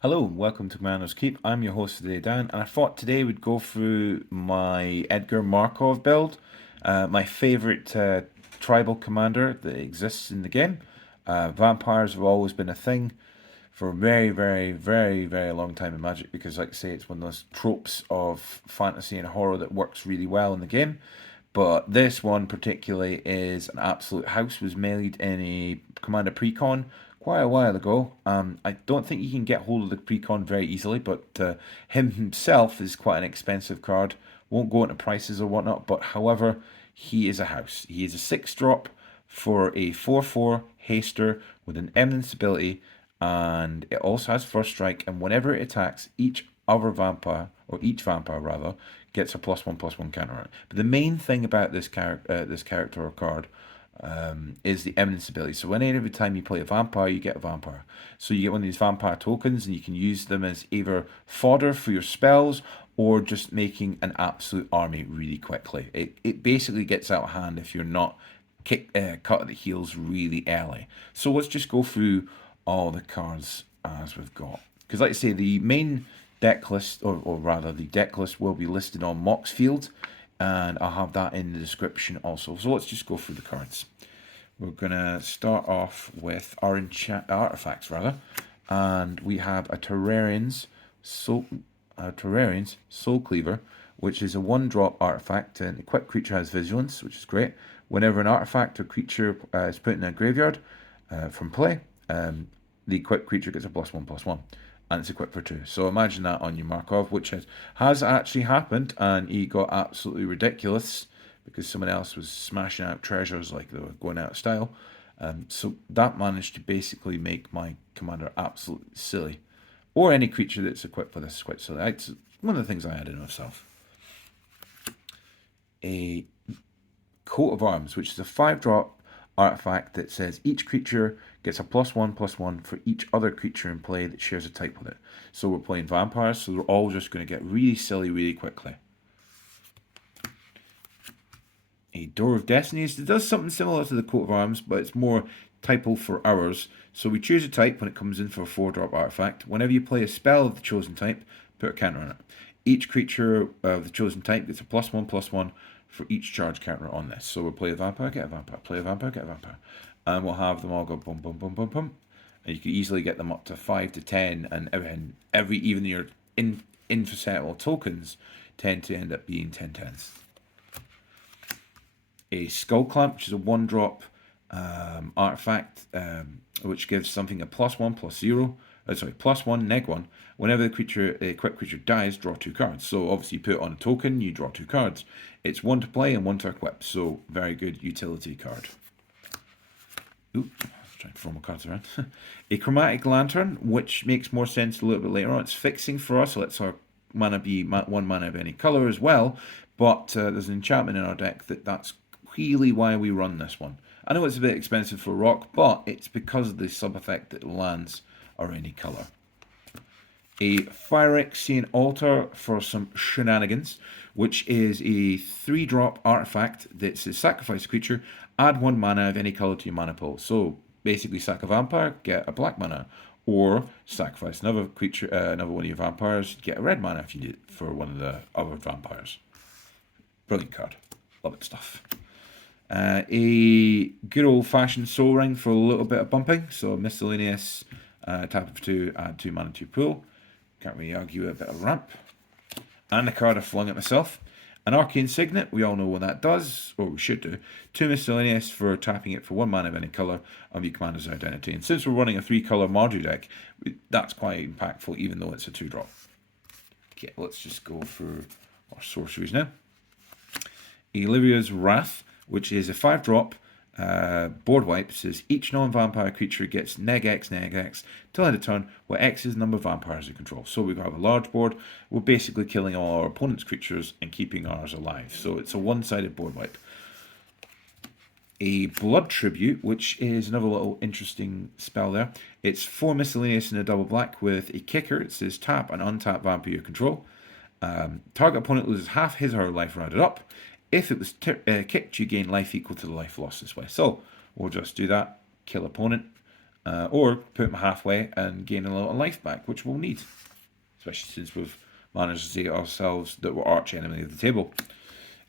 Hello, and welcome to Commander's Keep. I'm your host today, Dan, and I thought today we'd go through my Edgar Markov build, my favorite tribal commander that exists in the game. Vampires have always been a thing for a very, very, very, very long time in Magic because, like I say, it's one of those tropes of fantasy and horror that works really well in the game. But this one particularly is an absolute house. Was made in a Commander Precon quite a while ago. I don't think you can get hold of the Precon very easily, but him himself is quite an expensive card. Won't go into prices or whatnot, but however, he is a house. He is a 6 drop for a 4/4 haster with an eminence ability, and it also has first strike. And whenever it attacks, each vampire rather, gets a +1/+1 counter on it. But the main thing about this character or card is the eminence ability. So every time you play a vampire, you get a vampire. So you get one of these vampire tokens, and you can use them as either fodder for your spells or just making an absolute army really quickly. It basically gets out of hand if you're not cut at the heels really early. So let's just go through all the cards as we've got. Because like I say, the main deck list, or rather the deck list, will be listed on Moxfield, and I'll have that in the description also. So let's just go through the cards. We're going to start off with our artifacts, rather, and we have a Terrarian's Soul Cleaver, which is a 1-drop artifact, and equipped creature has Vigilance, which is great. Whenever an artifact or creature is put in a graveyard from play, the equipped creature gets a +1/+1, and it's equipped for 2. So imagine that on your Markov, which has actually happened, and he got absolutely ridiculous because someone else was smashing out treasures like they were going out of style. So that managed to basically make my commander absolutely silly. Or any creature that's equipped for this is quite silly. It's one of the things I added in myself. A Coat of Arms, which is a 5-drop artifact that says each creature gets a +1/+1 for each other creature in play that shares a type with it. So we're playing vampires, so they're all just going to get really silly really quickly. A Door of Destinies. It does something similar to the Coat of Arms, but it's more typal for ours. So we choose a type when it comes in for a 4-drop artifact. Whenever you play a spell of the chosen type, put a counter on it. Each creature of the chosen type gets a +1/+1 for each charge counter on this. So we'll play a vampire, get a vampire, play a vampire, get a vampire. And we'll have them all go boom, boom, boom, boom, boom. And you can easily get them up to 5 to 10, and even your infinitesimal tokens tend to end up being 10/10s. A Skull Clamp, which is a 1-drop artifact, which gives something a +1/+0. +1, -1. Whenever the equipped creature dies, draw 2 cards. So obviously you put it on a token, you draw 2 cards. It's 1 to play and 1 to equip, so very good utility card. Oop, trying to throw my cards around. A Chromatic Lantern, which makes more sense a little bit later on. It's fixing for us, so lets our mana be 1 mana of any colour as well. But there's an enchantment in our deck that's really why we run this one. I know it's a bit expensive for rock, but it's because of the sub effect that lands are any colour. A Phyrexian Altar for some shenanigans, which is a 3-drop artifact that says sacrifice a creature, add 1 mana of any colour to your mana pool. So basically sack a vampire, get a black mana. Or sacrifice another creature, another one of your vampires, get a red mana if you need it for one of the other vampires. Brilliant card. Love it stuff. A good old-fashioned Soul Ring for a little bit of bumping. So miscellaneous, tap it for 2, add 2 mana to your pool. Can't really argue a bit of ramp. And the card I flung at myself. An Arcane Signet, we all know what that does, or we should do. 2 miscellaneous for tapping it for 1 mana of any colour of your commander's identity. And since we're running a 3-colour Mardu deck, that's quite impactful, even though it's a 2-drop. Okay, let's just go through our sorceries now. Illyria's Wrath, which is a 5-drop board wipe. Says each non-vampire creature gets -X till end of turn, where X is the number of vampires you control. So we have a large board. We're basically killing all our opponent's creatures and keeping ours alive. So it's a one-sided board wipe. A Blood Tribute, which is another little interesting spell there. It's 4 miscellaneous in a double black with a kicker. It says tap and untap vampire you control. Target opponent loses half his or her life rounded up. If it was kicked, you gain life equal to the life lost this way. So we'll just do that. Kill opponent. or put them halfway and gain a lot of life back, which we'll need, especially since we've managed to say ourselves that we're arch enemy of the table.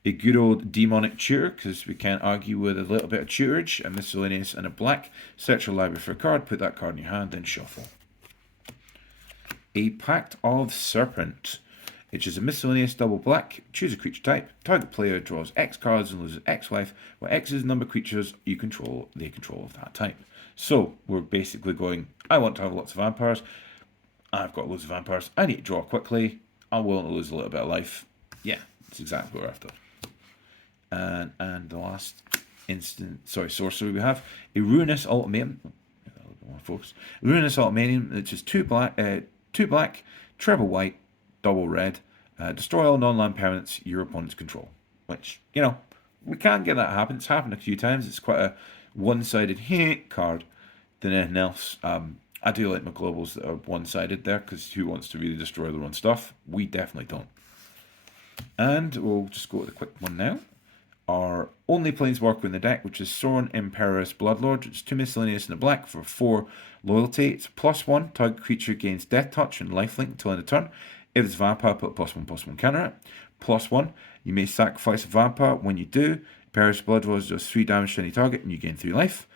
A good old demonic tutor, because we can't argue with a little bit of tutorage, a miscellaneous and a black. Search your library for a card, put that card in your hand, then shuffle. A Pact of Serpent, which is a miscellaneous double black. Choose a creature type. Target player draws X cards and loses X life, where X is the number of creatures you control, they control of that type. So we're basically going, I want to have lots of vampires. I've got loads of vampires. I need to draw quickly. I'm willing to lose a little bit of life. Yeah, that's exactly what we're after. And the last sorcery we have a Ruinous Ultimatum. A little bit more focus. Ruinous Ultimatum, which is two black, treble white, double red. Destroy all non-land permanents your opponents control. Which, you know, we can't get that happen. It's happened a few times. It's quite a one-sided card than anything else. I do like my globals that are one-sided there, because who wants to really destroy their own stuff? We definitely don't. And we'll just go to the quick one now. Our only Planeswalker in the deck, which is Sorin Imperious Bloodlord. It's 2 miscellaneous in the black for 4 loyalty. It's +1. Target creature gains Death Touch and Lifelink until end of turn. If it's vampire, put a +1/+1 counter it. +1. You may sacrifice a vampire. When you do, Imperious Bloodlord does 3 damage to any target and you gain 3 life.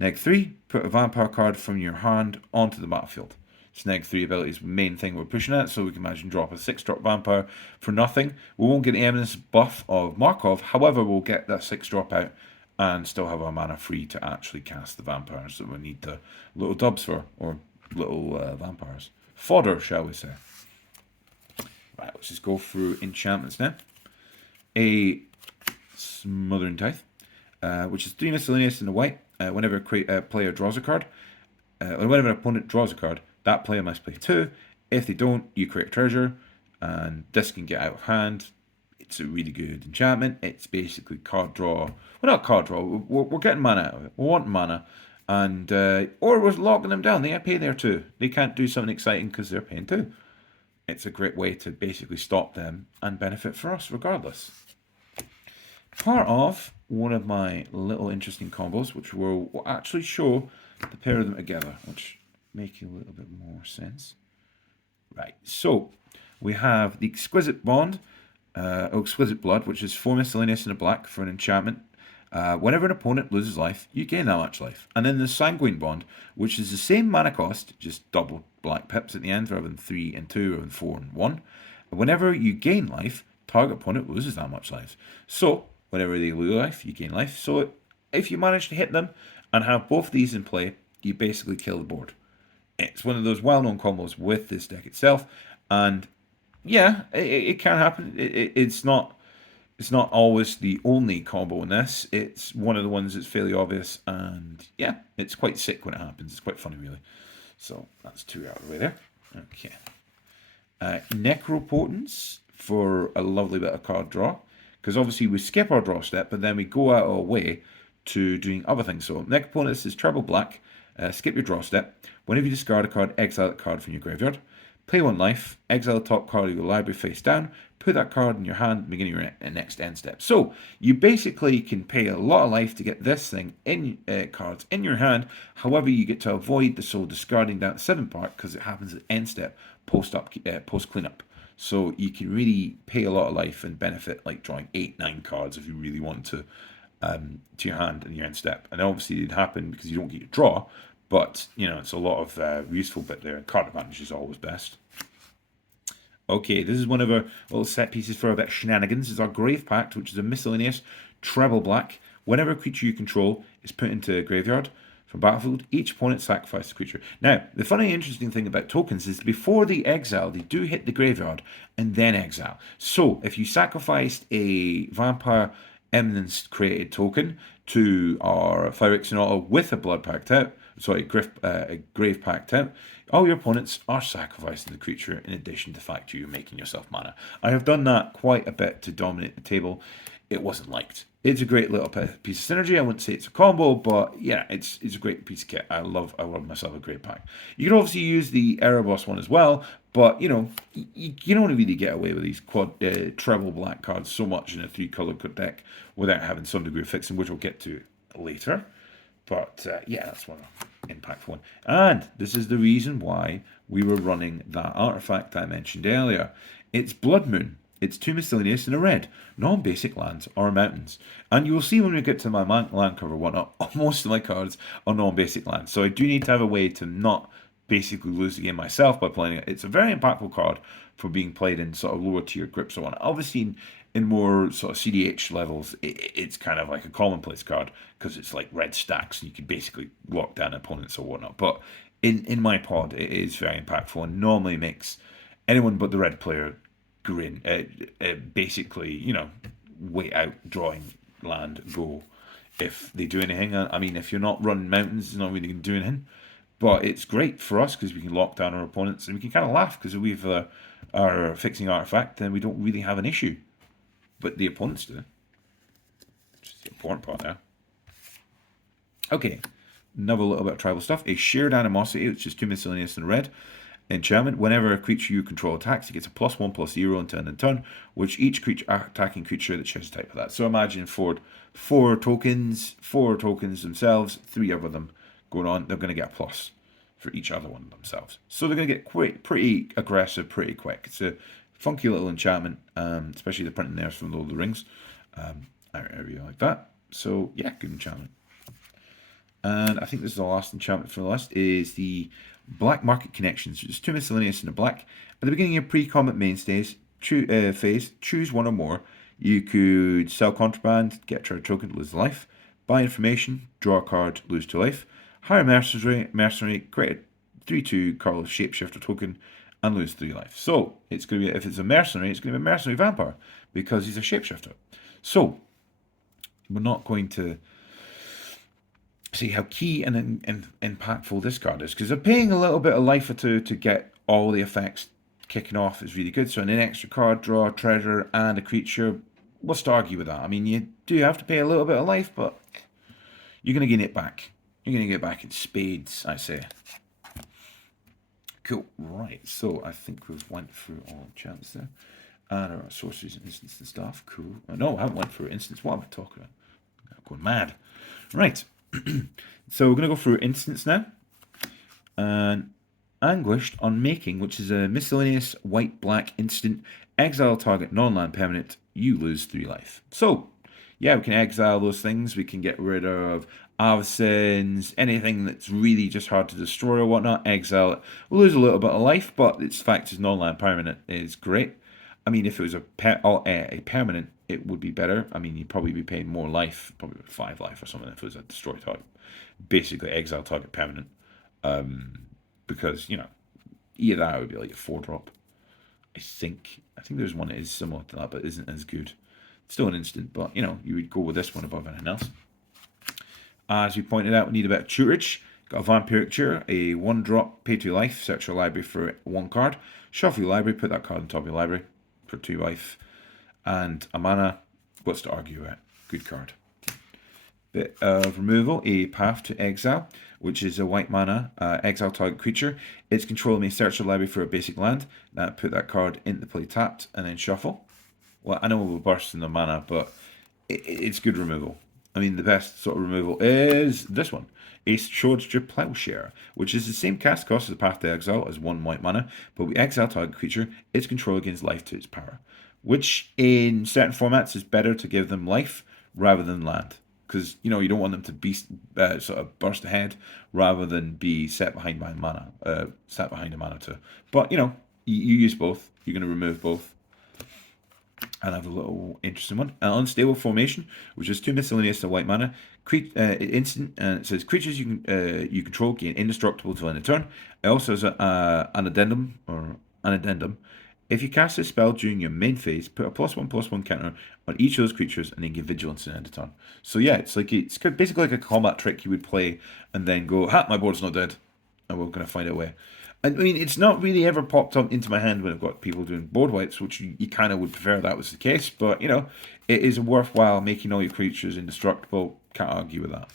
-3. Put a vampire card from your hand onto the battlefield. Snag 3 ability is the main thing we're pushing at, so we can imagine drop a 6-drop vampire for nothing. We won't get the eminence buff of Markov, however, we'll get that 6-drop out and still have our mana free to actually cast the vampires that we need the little dubs for, or little vampires. Fodder, shall we say. Right, let's just go through enchantments now. A Smothering Tithe, which is 3 miscellaneous in the white. Whenever a player draws a card, whenever an opponent draws a card, that player must play 2. If they don't, you create a treasure, and this can get out of hand. It's a really good enchantment. It's basically card draw. Well, not card draw. We're getting mana out of it. We want mana, and or we're locking them down. They pay there too. They can't do something exciting because they're paying 2. It's a great way to basically stop them and benefit for us regardless. Part of one of my little interesting combos, which will actually show the pair of them together, which make a little bit more sense. Right, so we have the Exquisite Bond, Exquisite Blood, which is 4 miscellaneous in a black for an enchantment. Whenever an opponent loses life, you gain that much life. And then the Sanguine Bond, which is the same mana cost, just double black pips at the end rather than 3 and 2 rather than 4 and 1. And whenever you gain life, target opponent loses that much life. So whenever they lose life, you gain life. So if you manage to hit them and have both these in play, you basically kill the board. It's one of those well-known combos with this deck itself, and yeah, it can happen. It's not always the only combo in this. It's one of the ones that's fairly obvious, and yeah, it's quite sick when it happens. It's quite funny, really. So that's 2 out of the way there. Okay. Necropotence for a lovely bit of card draw, because obviously we skip our draw step, but then we go out our way to doing other things. So Necropotence is treble black. Skip your draw step. Whenever you discard a card, exile that card from your graveyard. Play 1 life. Exile the top card of your library face down. Put that card in your hand, beginning your next end step. So you basically can pay a lot of life to get this thing in cards in your hand. However, you get to avoid the soul discarding down the 7th part because it happens at end step post cleanup. So you can really pay a lot of life and benefit, like drawing 8-9 cards if you really want to your hand in your end step. And obviously it didn't happen because you don't get to draw. But, you know, it's a lot of useful bit there. Card advantage is always best. Okay, this is one of our little set pieces for a bit of shenanigans. This is our Grave Pact, which is a miscellaneous treble black. Whenever a creature you control is put into a graveyard from battlefield, each opponent sacrifices a creature. Now, the funny interesting thing about tokens is before they exile, they do hit the graveyard and then exile. So, if you sacrificed a vampire eminence created token to our Phyrexian with a blood pact out, Grave Pact out, all your opponents are sacrificing the creature in addition to the fact you're making yourself mana. I have done that quite a bit to dominate the table. It wasn't liked. It's a great little piece of synergy. I wouldn't say it's a combo, but yeah, it's a great piece of kit. I love myself a Grave Pact. You can obviously use the Erebos one as well, but you know, you don't really get away with these treble black cards so much in a 3-color deck without having some degree of fixing, which we'll get to later. But yeah, that's one of them. impactful one. And this is the reason why we were running that artifact that I mentioned earlier. It's Blood Moon. It's 2 miscellaneous and a red, non-basic lands or mountains. And you will see when we get to my land cover whatnot, most of my cards are non-basic lands. So I do need to have a way to not basically lose the game myself by playing it. It's a very impactful card for being played in sort of lower tier grips or whatnot. Obviously, in more sort of CDH levels, it's kind of like a commonplace card because it's like red stacks and you can basically lock down opponents or whatnot. But in my pod, it is very impactful and normally makes anyone but the red player grin. Basically, wait out drawing land go if they do anything. I mean, if you're not running mountains, it's not really going to do anything. But it's great for us because we can lock down our opponents and we can kind of laugh because we've our fixing artifact, then we don't really have an issue. But the opponents do. Which is the important part there. Okay, another little bit of tribal stuff. A shared animosity, which is 2 miscellaneous and red. Enchantment, whenever a creature you control attacks, it gets a +1/+0 until end of turn, which each attacking creature that shares a type of that. So imagine four tokens themselves, 3 of them going on, they're going to get a plus for each other one themselves. So they're going to get pretty aggressive pretty quick. It's a funky little enchantment, especially the printing there from Lord of the Rings. I really like that. So yeah, good enchantment. And I think this is the last enchantment from the list, is the Black Market Connections, which is 2 miscellaneous and a black. At the beginning of pre-combat mainstays phase, choose one or more. You could sell contraband, get a treasure token, lose life. Buy information, draw a card, lose 2 life. Hire mercenary, create a 3/2 colorless shapeshifter token, and lose 3 life. So it's going to be, if it's a mercenary, it's going to be a mercenary vampire because he's a shapeshifter. So we're not going to see how key and impactful this card is, because they're paying a little bit of life or two to get all the effects kicking off is really good. So an extra card, draw a treasure and a creature, what's to argue with that? I mean, you do have to pay a little bit of life, but you're going to gain it back. You're going to get it back in spades, I say. Cool. Right, so I think we've went through all the chants there. And our sorceries and instants and stuff. Cool. No, I haven't went through instants. What am I talking about? I'm going mad. Right. So we're going to go through instants now. And Anguished on Making, which is a miscellaneous white-black instant. Exile target non-land permanent. You lose 3 life. So, yeah, we can exile those things. We can get rid of Avacyn's, anything that's really just hard to destroy or whatnot. Exile it. We'll lose a little bit of life, but its fact is non-land permanent is great. I mean, if it was a permanent, it would be better. I mean, you'd probably be paying more life, probably 5 life or something if it was a destroy target. Basically, exile target permanent. Because, either that would be like a 4-drop. I think there's one that is similar to that, but isn't as good. Still an instant, but, you would go with this one above anything else. As we pointed out, we need a bit of tutorage. Got a Vampiric Tutor, a 1-drop, pay 2 life, search your library for 1 card. Shuffle your library, put that card on top of your library for 2 life. And a mana, what's to argue at? Good card. Bit of removal, a Path to Exile, which is a white mana, exile target creature. Its controller may search your library for a basic land. Now put that card into play tapped and then shuffle. Well, I know we'll burst in the mana, but it's good removal. I mean, the best sort of removal is this one. A Swordsdrift Plowshare, which is the same cast cost as the Path to Exile as 1 white mana, but we exile target creature, its controller gains life to its power. Which in certain formats is better to give them life rather than land. Because, you don't want them to be sort of burst ahead rather than be set behind a mana too. But, you use both. You're going to remove both. And I have a little interesting one. An Unstable Formation, which is 2 miscellaneous and white mana. Instant, and it says creatures you control gain indestructible till end of turn. It also has an addendum. If you cast a spell during your main phase, put a +1/+1 counter on each of those creatures and then give vigilance at the end of turn. So yeah, it's basically like a combat trick you would play and then go, my board's not dead, and we're going to find a way. I mean, it's not really ever popped up into my hand when I've got people doing board wipes, which you kind of would prefer that was the case, but it is worthwhile making all your creatures indestructible. Can't argue with that.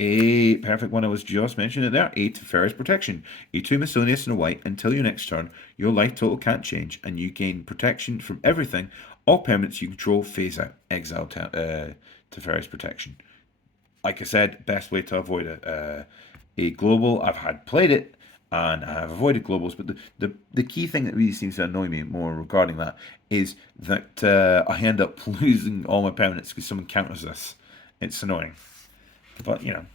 A perfect one I was just mentioning it there. 8 Teferi's Protection. A 2 miscellaneous and a white. Until your next turn, your life total can't change, and you gain protection from everything. All permanents you control phase out. Exile Teferi's Protection. like I said, best way to avoid a global. I've had played it and I have avoided globals, but the key thing that really seems to annoy me more regarding that is that I end up losing all my permanents because someone counters this. It's annoying. But, you know,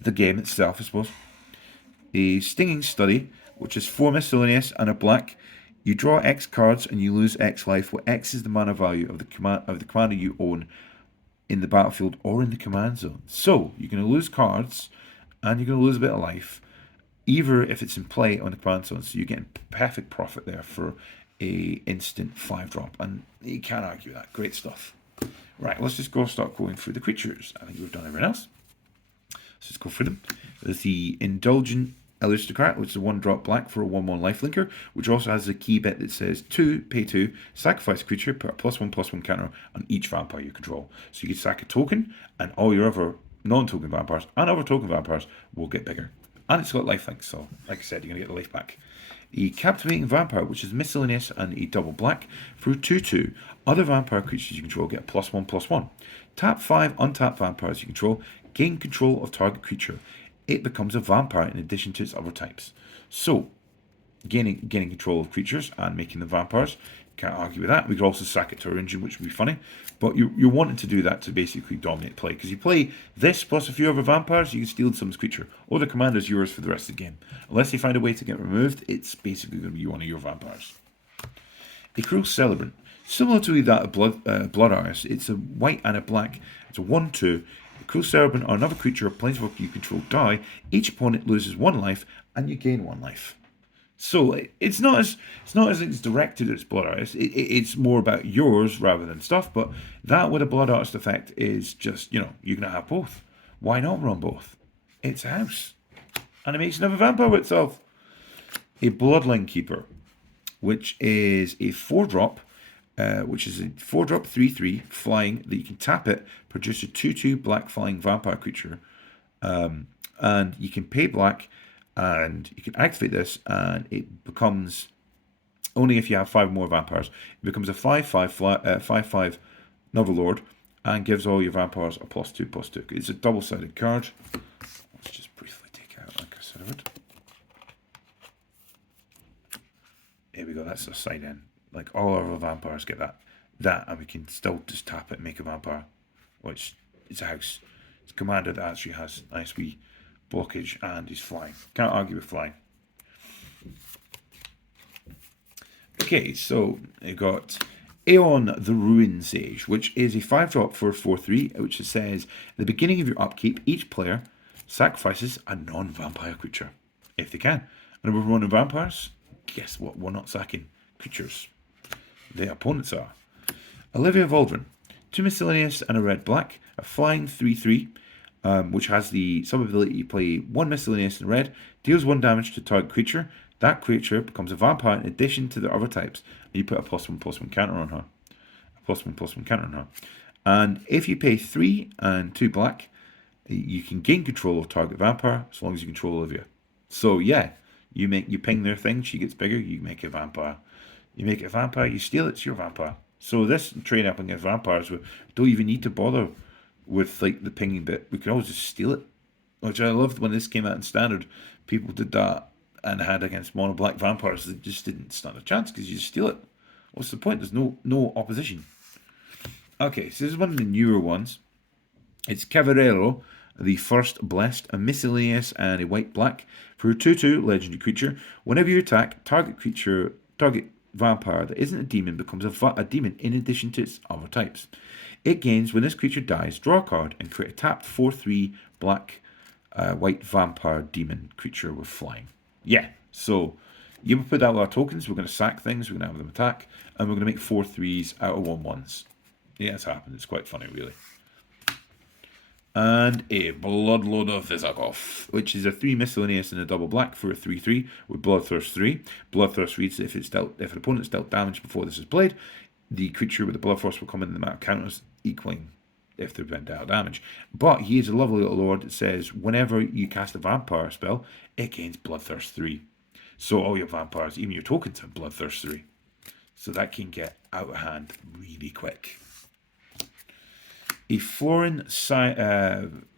the game itself, I suppose. A Stinging Study, which is 4 miscellaneous and a black. You draw X cards and you lose X life, where X is the mana value of the commander you own in the battlefield or in the command zone. So you're going to lose cards and you're going to lose a bit of life, either if it's in play on the command zone. So you're getting perfect profit there for a instant 5-drop, and you can't argue with that. Great stuff. Right, let's just start going through the creatures. I think we've done everything else. Let's just go through them. There's the Indulgent Aristocrat, which is a 1-drop black for a 1/1 lifelinker, which also has a key bit that says pay 2, sacrifice a creature, put a +1/+1 counter on each vampire you control. So you can sack a token, and all your other non-token vampires and other token vampires will get bigger. And it's got lifelink, so like I said, you're going to get the life back. The Captivating Vampire, which is miscellaneous and a double black, for 2/2. Other vampire creatures you control get a +1/+1. Tap 5 untapped vampires you control, gain control of target creature. It becomes a vampire in addition to its other types. So, gaining control of creatures and making them vampires, can't argue with that. We could also sack it to our engine, which would be funny. But you're wanting to do that to basically dominate play. Because you play this plus a few other vampires, you can steal someone's creature. Or the commander's yours for the rest of the game. Unless they find a way to get removed, it's basically going to be one of your vampires. A Cruel Celebrant. Similar to that of Blood Artist, it's a white and a black. It's a 1/2. A Cruel Celebrant or another creature or planeswalker you control die. Each opponent loses 1 life, and you gain 1 life. So it's not as it's directed as Blood Artist. It's more about yours rather than stuff. But that with a Blood Artist effect is just, you're gonna have both. Why not run both? It's a house, and it makes another vampire with itself. A Bloodline Keeper, which is a 4-drop, which is a 4-drop 3/3 flying that you can tap it, produce a 2/2 black flying vampire creature, and you can pay black. And you can activate this, and it becomes, only if you have 5 more vampires, it becomes a 5/5 Novelord, and gives all your vampires a +2/+2. It's a double-sided card. Let's just briefly take it out like I said I would. Here we go, that's a side end. Like, all our other vampires get that, and we can still just tap it and make a vampire, which is a house. It's a commander that actually has nice wee blockage and he's flying. Can't argue with flying. Okay, so I got Aeon the Ruin Sage, which is a 5-drop for 4/3, which says at the beginning of your upkeep, each player sacrifices a non-vampire creature, if they can. And if we're running vampires, guess what? We're not sacking creatures. The opponents are. Olivia Valdrin, 2 miscellaneous and a red-black, a flying 3/3. Which has the sub-ability you play 1 miscellaneous in red, deals 1 damage to target creature. That creature becomes a vampire in addition to the other types, and you put a +1/+1 counter on her. A +1/+1 counter on her. And if you pay 3 and 2 black, you can gain control of target vampire as long as you control Olivia. So yeah, you ping their thing, she gets bigger, you make a vampire. You make it a vampire, you steal it, it's your vampire. So this trade up against vampires, we don't even need to bother with like the pinging bit. We can always just steal it, which I loved when this came out in standard. People did that and had against mono black vampires. They just didn't stand a chance because you just steal it. What's the point? There's no opposition. Okay, so this is one of the newer ones. It's Cavarero, the first blessed, a miscellaneous and a white black for a 2/2 legendary creature. Whenever you attack, target vampire that isn't a demon becomes a demon in addition to its other types. It gains when this creature dies, draw a card, and create a tapped 4/3 black white vampire demon creature with flying. Yeah, so you put that with our tokens, we're going to sack things, we're going to have them attack, and we're going to make 4/3s out of 1/1s. Yeah, it's happened. It's quite funny, really. And a Bloodload of Vizagov, which is a 3 miscellaneous and a double black for a 3/3 with Bloodthirst 3. Bloodthirst reads if an opponent's dealt damage before this is played, the creature with the Bloodthirst will come in the amount of counters equaling if they've been dealt damage. But he is a lovely little lord that says whenever you cast a vampire spell, it gains Bloodthirst 3. So all your vampires, even your tokens, have Bloodthirst 3. So that can get out of hand really quick. a Florin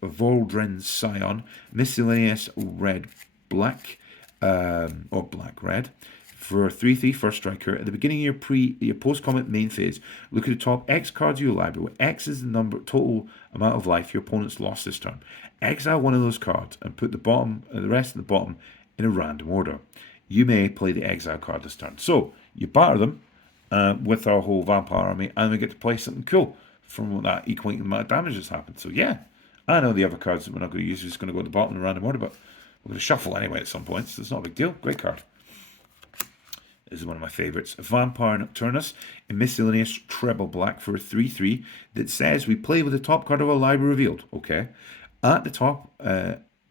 Voldrin Scion, miscellaneous red-black, or black-red, for 3/3 first striker. At the beginning of your post-combat main phase, look at the top X cards of your library, where X is the total amount of life your opponent's lost this turn. Exile one of those cards and put the rest at the bottom in a random order. You may play the exile card this turn. So you batter them with our whole vampire army, and we get to play something cool from that equaling the amount of damage that's happened. So yeah, I know the other cards that we're not going to use are just going to go at the bottom in a random order, but we're going to shuffle anyway at some point, so it's not a big deal. Great card. This is one of my favourites. Vampire Nocturnus in miscellaneous treble black for a 3/3 that says we play with the top card of our library revealed. Okay. At the top,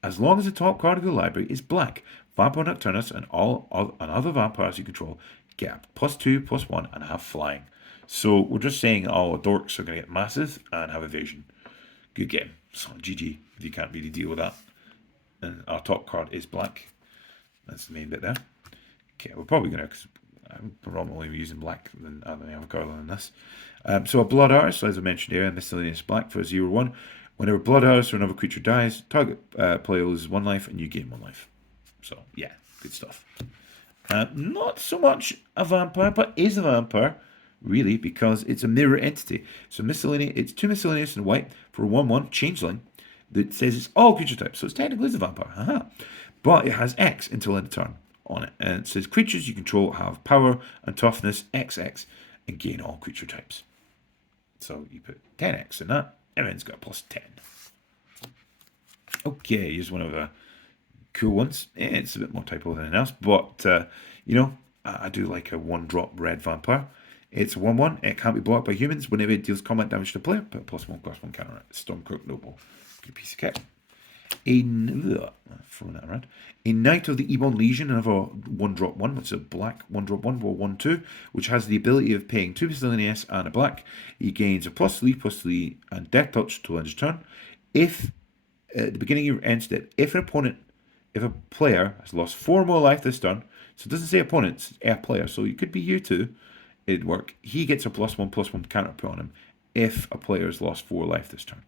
as long as the top card of your library is black, Vampire Nocturnus and other vampires you control get +2, +1, and have flying. So we're just saying all dorks are going to get massive and have evasion. Good game. So GG, if you can't really deal with that. And our top card is black. That's the main bit there. Okay, we're probably going to, because I'm predominantly using black than any other card than this. So a Blood Artist, as I mentioned here, miscellaneous black for a 0/1. Whenever Blood Artist or another creature dies, target player loses 1 life and you gain 1 life. So yeah, good stuff. Not so much a vampire, but is a vampire, really, because it's a mirror entity. So miscellaneous, it's 2 miscellaneous and white for a 1/1 changeling that says it's all creature types. So it's technically a vampire. Haha. But it has X until end of turn on it. And it says creatures you control have power and toughness XX and gain all creature types. So you put 10X in that, everyone's got +10. Okay, here's one of the cool ones. It's a bit more typo than anything else, but you know, I do like a 1-drop red vampire. It's a 1/1. It can't be blocked by humans. Whenever it deals combat damage to the player, put a +1/+1 counter on it. Stormcroak Noble. Good piece of kit. Throwing that around. A Knight of the Ebon Legion, another 1-drop 1, which is a black 1-drop 1 or 1/2, which has the ability of paying 2 miscellaneous and a black. He gains a +3/+3 and Death Touch till end of turn. If at the beginning of your end step, if a player has lost 4 more life this turn, so it doesn't say opponents, it's a player, so it could be you too, it'd work. He gets a +1/+1 counter put on him if a player has lost 4 life this turn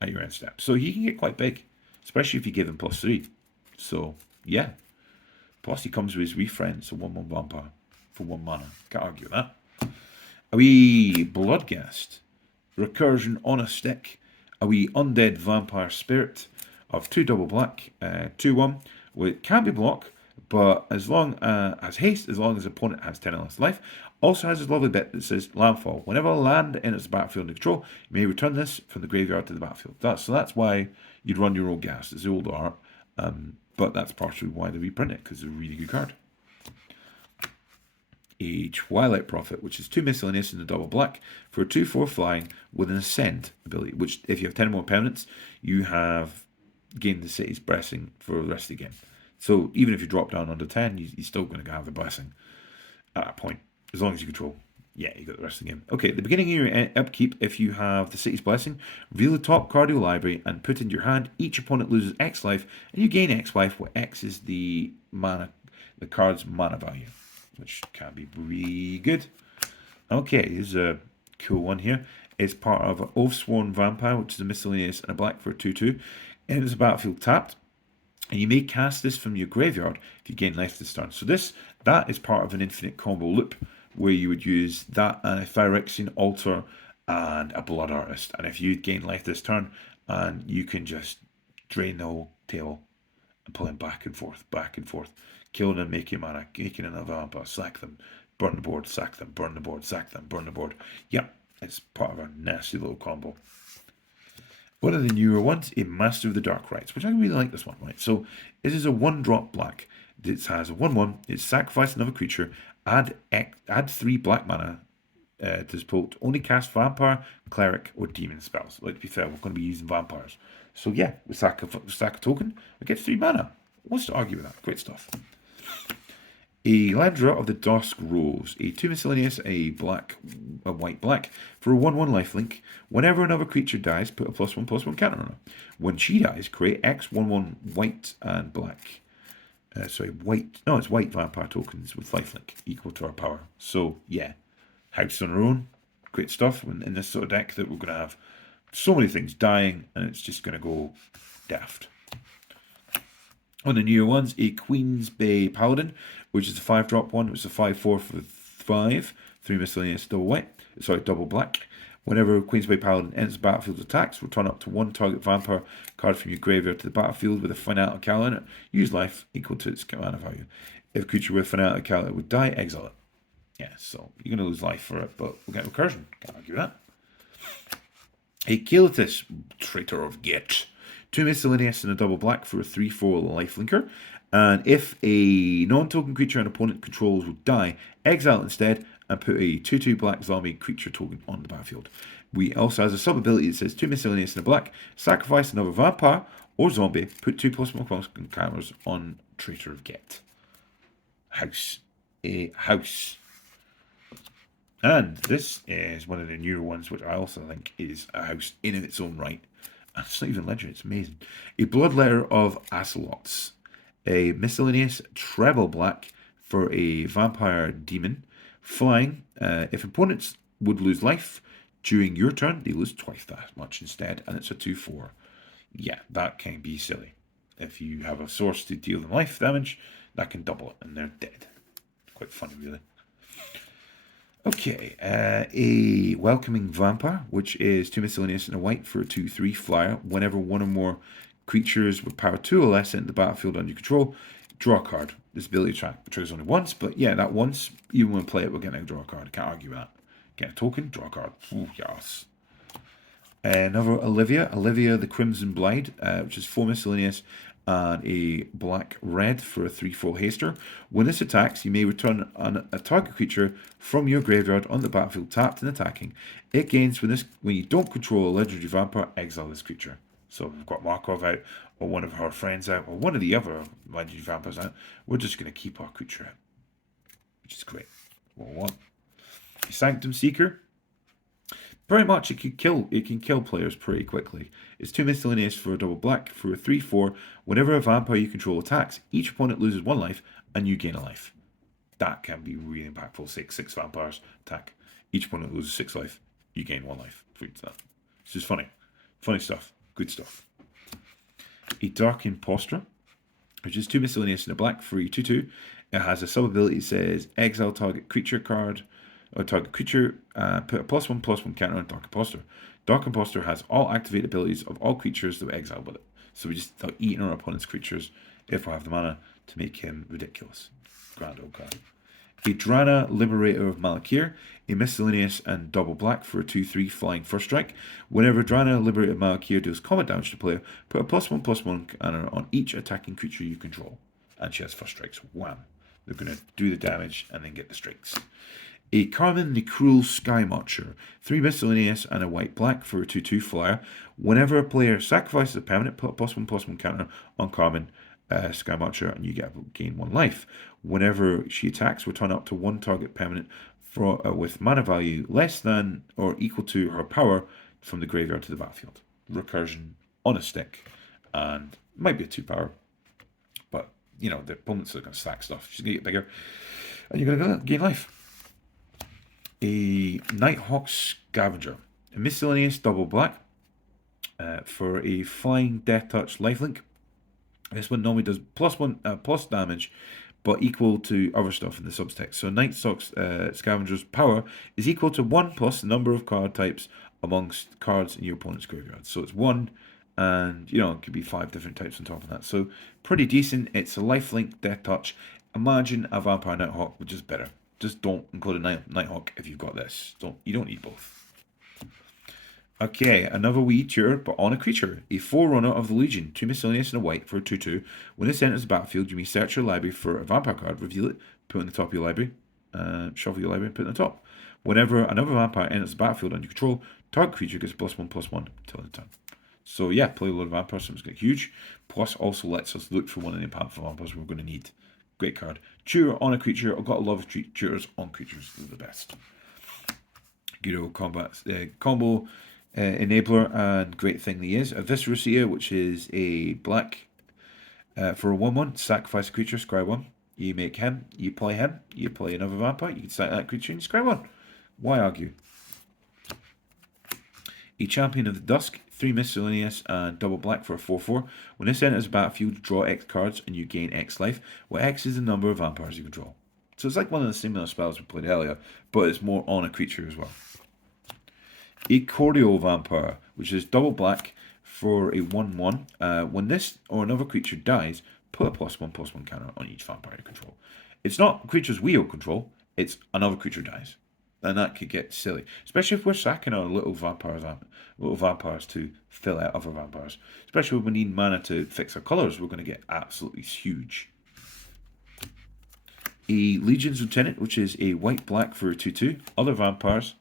at your end step. So he can get quite big, especially if you give him +3. So yeah. Plus he comes with his refriend, so 1/1 vampire for 1 mana. Can't argue with that. A wee Bloodghast. Recursion on a stick. A wee undead vampire spirit of 2 double black, 2/1. It can be blocked, but as long as haste, as long as the opponent has 10 or less life. Also has this lovely bit that says landfall. Whenever land enters the battlefield under control, you may return this from the graveyard to the battlefield. So that's why you'd run your old gas. It's the old art, but that's partially why they reprint it, because it's a really good card. A Twilight Prophet, which is 2 miscellaneous in the double black for a 2/4 flying with an Ascend ability, which if you have 10 more permanents, you have gained the city's blessing for the rest of the game. So even if you drop down under 10, you're still going to have the blessing at that point. As long as you control. Yeah, you got the rest of the game. Okay, at the beginning of your upkeep, if you have the city's blessing, reveal the top card of your library and put into your hand. Each opponent loses X life, and you gain X life, where X is the card's mana value, which can be really good. Okay, here's a cool one here. It's part of an Oathsworn Vampire, which is a miscellaneous and a black for a 2/2. And it's a battlefield tapped. And you may cast this from your graveyard if you gain life this turn. So that is part of an infinite combo loop, where you would use that and a Phyrexian Altar and a Blood Artist. And if you gain life this turn, and you can just drain the whole table and pull them back and forth, killing them, making mana, making another vampire, sack them, burn the board, sack them, burn the board, sack them, burn the board. Yeah, it's part of a nasty little combo. One of the newer ones, a Master of the Dark Rites, which I really like this one, right? So this is a 1-drop black. It has a 1/1. It's sacrifice another creature, add 3 black mana to this pool. Only cast vampire, cleric, or demon spells. Like, to be fair, we're going to be using vampires. So yeah, we sack a token, we get 3 mana. What's to argue with that? Great stuff. A Landra of the Dusk Rose, a 2 miscellaneous, a white black for a 1/1 lifelink. Whenever another creature dies, put a +1/+1 counter on her. When she dies, create X 1/1 white and black. It's white vampire tokens with lifelink equal to our power. So yeah, house on our own, great stuff in this sort of deck that we're going to have so many things dying, and it's just going to go daft. On the newer ones, a Queen's Bay Paladin, which is a 5-drop one. It's a 5/4 for 5, 3 miscellaneous, double white. Sorry, double black. Whenever Queen's Bay Paladin enters the battlefield attacks, return up to 1 target vampire card from your graveyard to the battlefield with a finality cal in it. Use life equal to its mana value. If a creature with finality cal would die, exile it. Yeah, so you're going to lose life for it, but we'll get recursion. Can't argue that. A Kalitis, Traitor of Get. 2 miscellaneous and a double black for a 3/4 lifelinker. And if a non-token creature an opponent controls would die, exile it instead and put a 2/2 black zombie creature token on the battlefield. We also has a sub ability that says 2 miscellaneous and a black, sacrifice another vampire or zombie, put 2+1 counters on Traitor of Get. House. A house. And this is one of the newer ones, which I also think is a house in its own right. And it's not even legendary, it's amazing. A Bloodletter of Azelots. A miscellaneous treble black for a vampire demon. Flying. If opponents would lose life during your turn, they lose twice that much instead. And it's a 2/4. Yeah, that can be silly. If you have a source to deal them life damage, that can double it and they're dead. Quite funny, really. Okay, a Welcoming Vampire, which is 2 miscellaneous and a white for a 2/3 flyer. Whenever one or more creatures with power 2 or less enter the battlefield under your control, draw a card. This ability triggers only once, but yeah, that once, even when we play it, we're going to draw a card. I can't argue with that. Get a token, draw a card. Ooh, yes. Another Olivia the Crimson Blade, which is 4 miscellaneous and a black-red for a 3/4 haster. When this attacks, you may return a target creature from your graveyard on the battlefield tapped and attacking. It gains when you don't control a legendary vampire, exile this creature. So if we've got Markov out, or one of our friends out, or one of the other legendary vampires out, we're just going to keep our creature out, which is great. 1/1. Sanctum Seeker. Pretty much, it can kill players pretty quickly. It's 2 miscellaneous for a double black for a 3/4. Whenever a vampire you control attacks, each opponent loses 1 life and you gain a life. That can be really impactful. 6 vampires attack. Each opponent loses 6 life. You gain 1 life for each of that. It's just funny. Funny stuff. Good stuff. A Dark Impostor, which is 2 miscellaneous and a black for a 2/2. It has a sub ability that says exile target creature card. Or target creature, put a +1/+1 counter on Dark Impostor. Dark Impostor has all activate abilities of all creatures that we exile with it. So we just start eating our opponent's creatures if we have the mana to make him ridiculous. Grand old guy. A Drana Liberator of Malakir, a miscellaneous and double black for a 2/3 flying first strike. Whenever Drana Liberator of Malakir deals combat damage to player, put a +1/+1 counter on each attacking creature you control. And she has first strikes. Wham. They're going to do the damage and then get the strikes. A Carmen the Cruel Sky Marcher, 3 miscellaneous and a white-black for a 2/2 flyer. Whenever a player sacrifices a permanent, put a +1/+1 counter on Carmen Sky Marcher and you gain 1 life. Whenever she attacks, return up to 1 target permanent with mana value less than or equal to her power from the graveyard to the battlefield. Recursion on a stick, and might be a 2-power, but you know the opponents are going to stack stuff. She's going to get bigger, and you're going to gain life. A Nighthawk Scavenger, a miscellaneous double black for a flying death touch lifelink. This one normally does plus damage, but equal to other stuff in the subtext. So Nighthawk Scavenger's power is equal to 1 plus the number of card types amongst cards in your opponent's graveyard. So it's 1, and you know it could be 5 different types on top of that. So pretty decent. It's a lifelink death touch. Imagine a Vampire Nighthawk, which is better. Just don't include a Nighthawk if you've got this. You don't need both. Okay, another wee tour, but on a creature. A Forerunner of the Legion, 2 miscellaneous and a white for a 2/2. When this enters the battlefield, you may search your library for a vampire card, reveal it, put it on the top of your library, shuffle your library, and put it on the top. Whenever another vampire enters the battlefield under your control, target creature gets +1/+1 until the turn. So yeah, play a lot of vampires, something's got huge. Plus also lets us look for one of the impactful vampires we're going to need. Great card. Tutor on a creature. I've got a lot of tutors on creatures. They're the best. Good old combat combo enabler, and great thing he is. A Viscera, which is a black for a 1/1. Sacrifice a creature, scry 1. You make him, you play another vampire, you can sack that creature and you scry 1. Why argue? A Champion of the Dusk, 3 miscellaneous and double black for a 4/4. When this enters the battlefield, draw X cards and you gain X life, where X is the number of vampires you control. So it's like one of the similar spells we played earlier, but it's more on a creature as well. A Cordial Vampire, which is double black for a 1/1. When this or another creature dies, put a +1/+1 counter on each vampire you control. It's not creatures we don't control, it's another creature dies. And that could get silly, especially if we're sacking our little vampires to fill out other vampires. Especially when we need mana to fix our colours, we're going to get absolutely huge. A Legion's Lieutenant, which is a white-black for a 2/2. Other vampires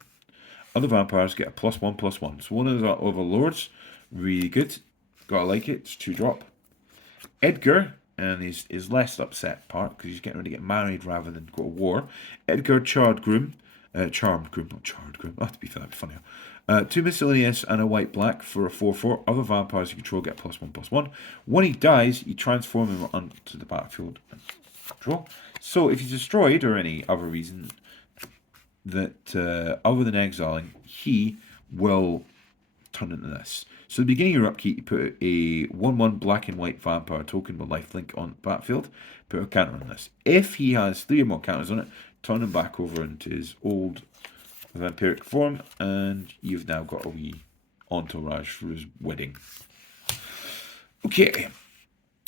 get a +1/+1. So one of our overlords, really good. Gotta like it. It's 2-drop. Edgar, and his less upset part because he's getting ready to get married rather than go to war. Edgar Charmed Groom, not Charmed Groom. Oh, to be fair, that'd be funnier. 2 miscellaneous and a white-black for a 4/4. Other vampires you control get +1/+1. When he dies, you transform him onto the battlefield and draw. So if he's destroyed or any other reason that other than exiling, he will turn into this. So at the beginning of your upkeep, you put a 1/1 black and white vampire token with lifelink on the battlefield. Put a counter on this. If he has 3 or more counters on it, turn him back over into his old vampiric form, and you've now got a wee entourage for his wedding. Okay.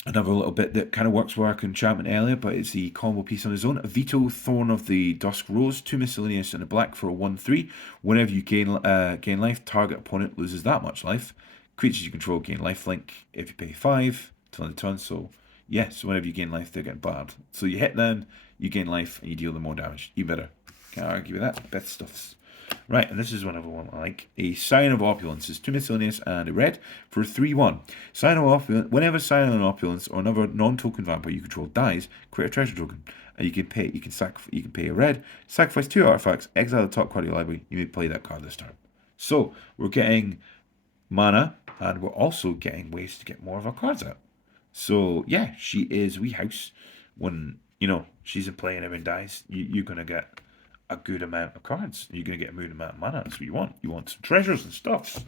Another little bit that kind of works with our enchantment earlier, but it's the combo piece on his own. Vito, Thorn of the Dusk Rose, 2 miscellaneous and a black for a 1/3. Whenever you gain life, target opponent loses that much life. Creatures you control gain lifelink if you pay 5 till end of turn. So yes, whenever you gain life, they're getting bad. So you hit them, you gain life, and you deal them more damage. You better. Can't argue with that. Best stuffs. Right, and this is another one I like. A Sign of Opulence is 2 miscellaneous and a red for a 3/1. Sign of Opulence. Whenever Sign of Opulence or another non-token vampire you control dies, create a treasure token, and you can pay a red, sacrifice 2 artifacts, exile the top card of your library. You may play that card this turn. So we're getting mana, and we're also getting ways to get more of our cards out. So yeah, she is wee house. When she's in play and everyone dies, you're gonna get a good amount of cards. You're going to get a good amount of mana. That's what you want. You want some treasures and stuff.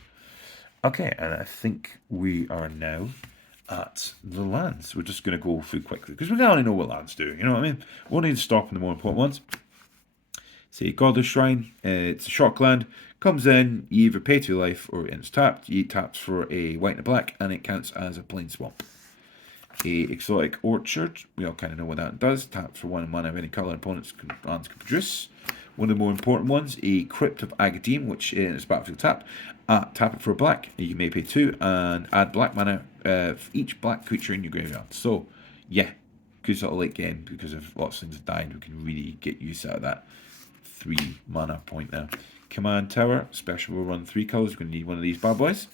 Okay, and I think we are now at the lands. We're just going to go through quickly because we already know what lands do. You know what I mean? We won't need to stop on the more important ones. Say Godless Shrine. It's a shock land. Comes in, you either pay 2 life or it's tapped. You taps for a white and a black, and it counts as a plain swamp. A Exotic Orchard, we all kind of know what that does. Taps for 1 mana of any colour opponents' lands can produce. One of the more important ones, a Crypt of Agadim, which is battlefield tapped. Tap it for a black, you may pay 2, and add black mana for each black creature in your graveyard. So, yeah, good sort of late game, because if lots of things have died, we can really get use out of that 3 mana point there. Command Tower, special will run 3 colours, we're going to need one of these bad boys.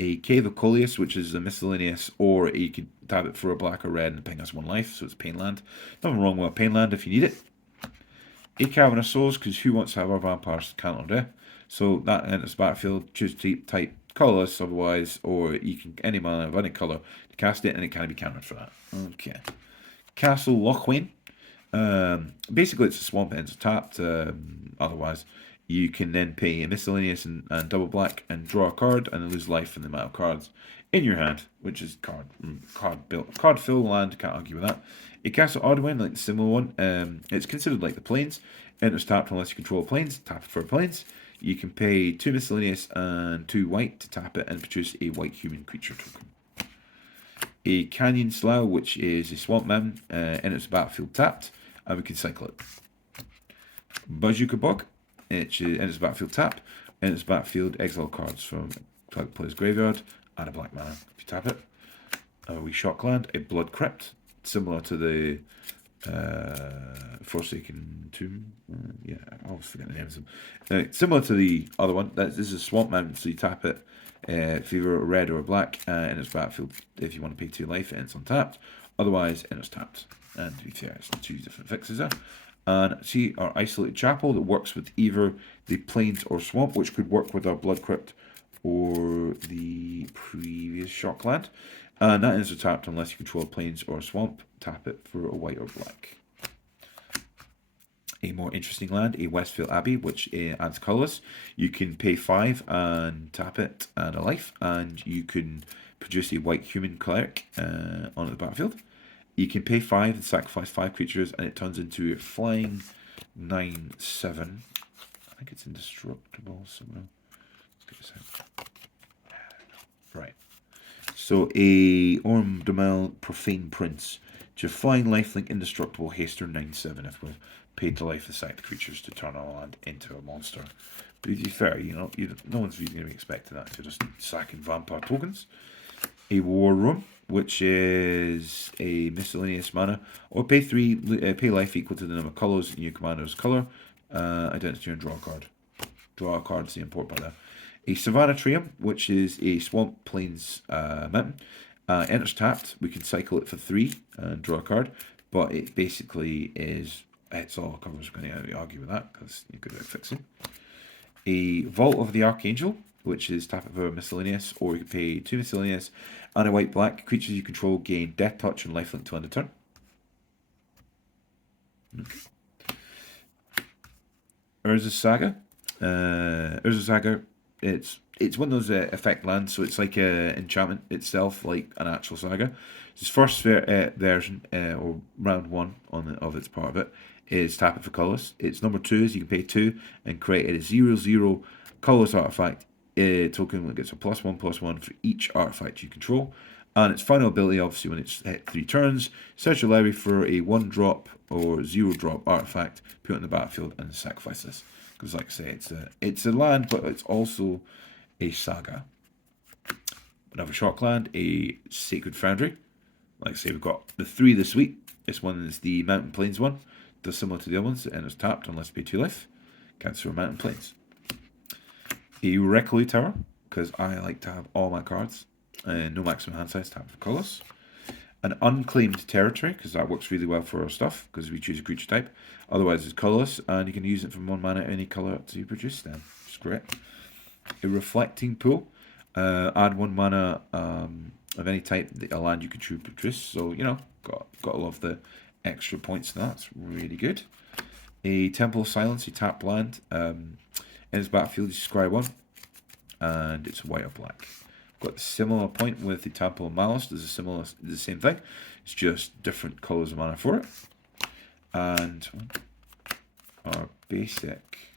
A Cave of Coleus, which is a miscellaneous, or you can tap it for a black or red and ping us 1 life, so it's Pain Land. Nothing wrong with a Pain Land if you need it. A Cavern of Souls, because who wants to have our vampires count on death? So that enters the battlefield, choose type colourless otherwise, or you can any mana of any colour to cast it, and it can be countered for that. Okay. Castle Lochwain. Basically it's a swamp, it enters tapped, otherwise. You can then pay a miscellaneous and double black and draw a card and then lose life in the amount of cards in your hand, which is card fill land, can't argue with that. A Castle Ardenwein, like the similar one, it's considered like the plains. Enters tapped unless you control plains, tap it for plains. You can pay 2 miscellaneous and 2 white to tap it and produce a white human creature token. A Canyon Slough, which is a swamp mountain, enters the battlefield tapped, and we can cycle it. Bazooka Bog. It enters the battlefield tap, enters the battlefield, exile cards from player's graveyard, add a black mana if you tap it. We shock land, a Blood Crypt, similar to the Forsaken Tomb. Yeah, I always forget the names of them. Similar to the other one, this is a swamp mountain, so you tap it if you're a red or a black, and it's battlefield. If you want to pay 2 life, it ends untapped. Otherwise, it is tapped. And to be fair, it's 2 different fixes there. And see our Isolated Chapel that works with either the plains or swamp, which could work with our Blood Crypt or the previous Shockland. And that is tapped unless you control plains or swamp. Tap it for a white or black. A more interesting land, a Westfield Abbey, which adds colourless. You can pay 5 and tap it and a life, and you can produce a white human cleric on the battlefield. You can pay 5 and sacrifice 5 creatures, and it turns into a flying 9/7. I think it's indestructible somewhere. Let's get this out. Right. So a Ormdamel Profane Prince. To flying lifelink indestructible haster 9/7 if we've paid to life the sacked creatures to turn a land into a monster. But to be fair, no one's really going to be expecting that. You're just sacking vampire tokens. A War Room, which is a miscellaneous mana, or pay 3, pay life equal to the number of colours in your commander's colour. Identity and draw a card. Draw a card is the important part there. A Savannah Trium, which is a Swamp Plains mountain. Enters tapped. We can cycle it for 3 and draw a card, but it basically is, it's all covers. We're going to argue with that because you're good at fixing. A Vault of the Archangel, which is tap it for miscellaneous, or you can pay 2 miscellaneous and a white-black. Creatures you control gain Death Touch and lifelink to end a turn. Okay. Urza's Saga. Urza's Saga, it's one of those effect lands, so it's like an enchantment itself, like an actual saga. Its first version, or round 1 of its part of it, is tap it for colours. Its number 2 is you can pay 2 and create a 0/0 colours artifact token that gets a +1/+1 for each artifact you control. And its final ability, obviously, when it's hit 3 turns, search your library for a 1-drop or 0-drop artifact, put it on the battlefield, and sacrifice this. Because, like I say, it's a land, but it's also a saga. Another shock land, a Sacred Foundry. Like I say, we've got the 3 this week. This one is the Mountain Plains one. Does similar to the other ones, and it's tapped unless you pay 2 life. Cancel Mountain Plains. A Recluse Tower, because I like to have all my cards. No maximum hand size, tap for colours. An Unclaimed Territory, because that works really well for our stuff, because we choose a creature type. Otherwise, it's colourless, and you can use it from 1 mana any colour to produce them. It's great. A Reflecting Pool. Add 1 mana of any type that a land you can choose to produce. So, got to love the extra points in that. It's really good. A Temple of Silence, a tap land. In its battlefield, you scry 1, and it's white or black. Got a similar point with the Temple of Malice. There's the same thing. It's just different colours of mana for it. And our basic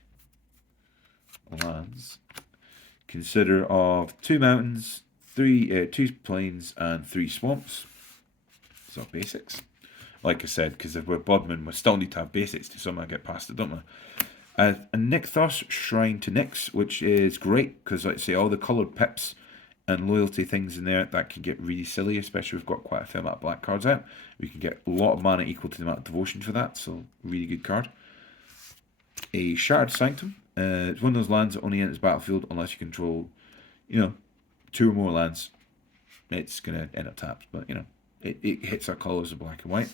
lands consider of 2 mountains, 2 plains, and 3 swamps. So basics. Like I said, because if we're Bodmin, we still need to have basics to somehow get past it, don't we? A Nykthos Shrine to Nyx, which is great because, like I say, all the coloured pips and loyalty things in there, that can get really silly, especially if we've got quite a fair amount of black cards out. We can get a lot of mana equal to the amount of devotion for that, so really good card. A Shattered Sanctum. It's one of those lands that only enters battlefield unless you control, 2 or more lands. It's going to end up tapped, but, it hits our colours of black and white.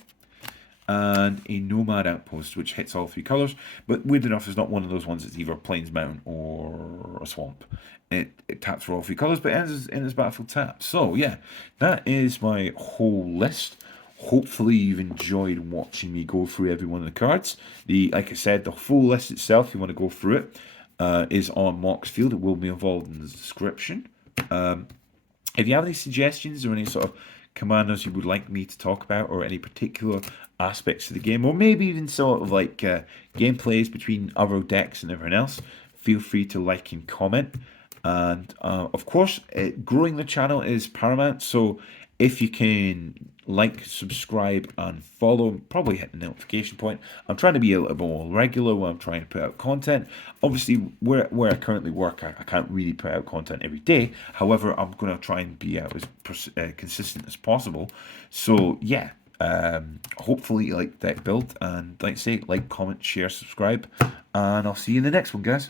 And a Nomad Outpost, which hits all 3 colours, but weird enough, it's not one of those ones that's either Plains Mountain or a Swamp. It taps for all 3 colours, but ends in its battlefield tap. So, yeah, that is my whole list. Hopefully you've enjoyed watching me go through every one of the cards. Like I said, the full list itself, if you want to go through it, is on Mock's Field. It will be involved in the description. If you have any suggestions or any sort of commanders you would like me to talk about, or any particular aspects of the game, or maybe even sort of like gameplays between other decks and everything else, feel free to like and comment. And of course, growing the channel is paramount, so if you can like, subscribe, and follow, probably hit the notification point. I'm trying to be a little more regular when I'm trying to put out content. Obviously, where I currently work, I can't really put out content every day. However, I'm going to try and be out as consistent as possible. So, yeah, hopefully you like deck build. And like I say, like, comment, share, subscribe. And I'll see you in the next one, guys.